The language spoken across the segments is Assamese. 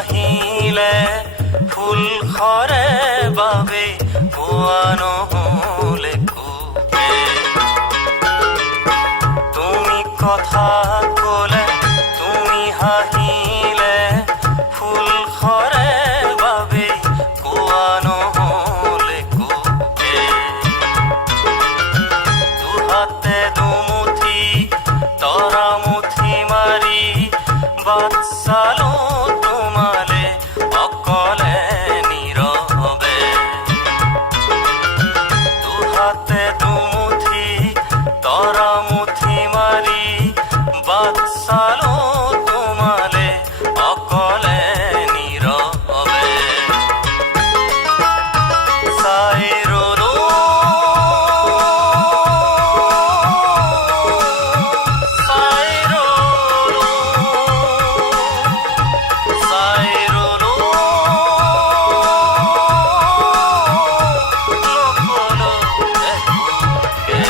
হাঁহিলে ফুল সৰে বাবে পোৱা নহ'লে কোবে তুমি কথা ক'লে তুমি হাঁহিলে ফুল সৰে বাবে পোৱা নহ'লে কোবে দুহাতে দুমুঠি তৰা মুঠি মাৰি বাট চালো তোমালে অকলে নীৰৱে দুহাতে দুমুঠি তৰা মুঠি মাৰি বাট চালো তোমালে অকলে নীৰৱে চাই ৰলো চাই ৰলো চাই ৰলো নকলো একোকে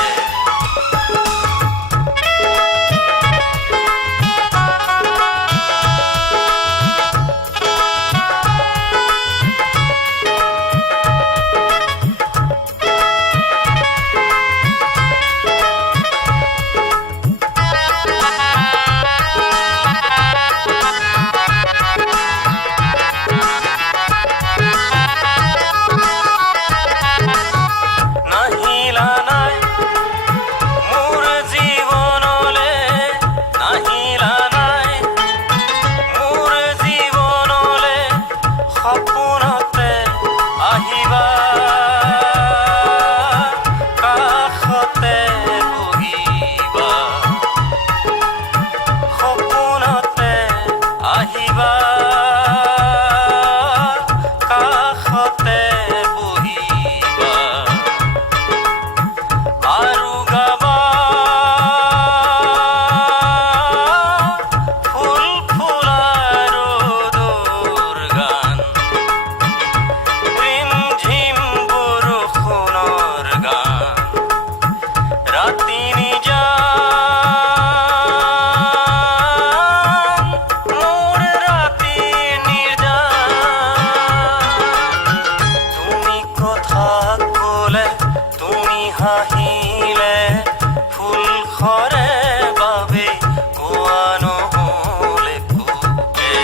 নাহিলা নাই মোৰ জীৱনলে নাহিলা নাই মোৰ জীৱনলে সপোনতে আহিবা কাষতে বহিবা সপোনতে আহিবা কাষতে বহিবা আৰু গাবা ফুল ফুলা ৰ'দৰ গান ৰিমঝিম বৰষুণৰ গান ৰাতি নিজান মোৰ ৰাতি নিৰ্জান তুমি কথা ক'লে তুমি হাঁহিলে ফুল সৰে বাবে কোৱা নহ'লে কোবে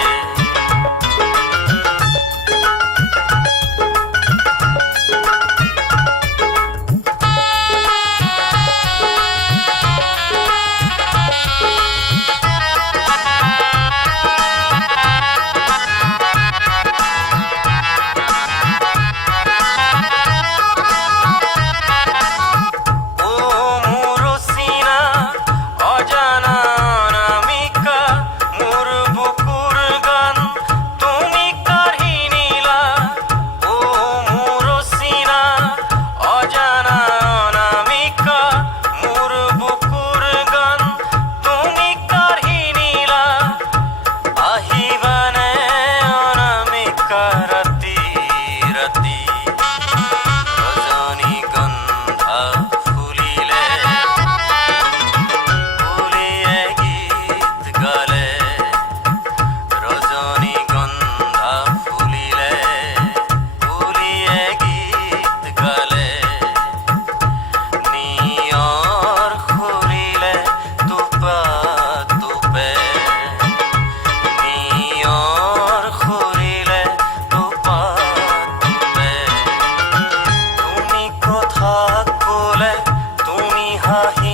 ও মোৰ চিনা অজানা অনামিকা মোৰ বুকুৰ গান তুমি কাঢ়ি নিলা ও মোৰ চিনা অজানা অনামিকা মোৰ বুকুৰ গান তুমি কাঢ়ি নিলা আহিবানে অনামিকা ৰাতি ৰাতি ৰজনীগন্ধা ফুলিলে ফুলিয়ে গীত গালে ৰজনীগন্ধা ফুলিলে ফুলিয়ে গীত গালে নিয়ৰ সৰিলে টোপা টোপে নিয়ৰ সৰিলে টোপা টোপে তুমি কথা ক'লে তুমি হাঁহি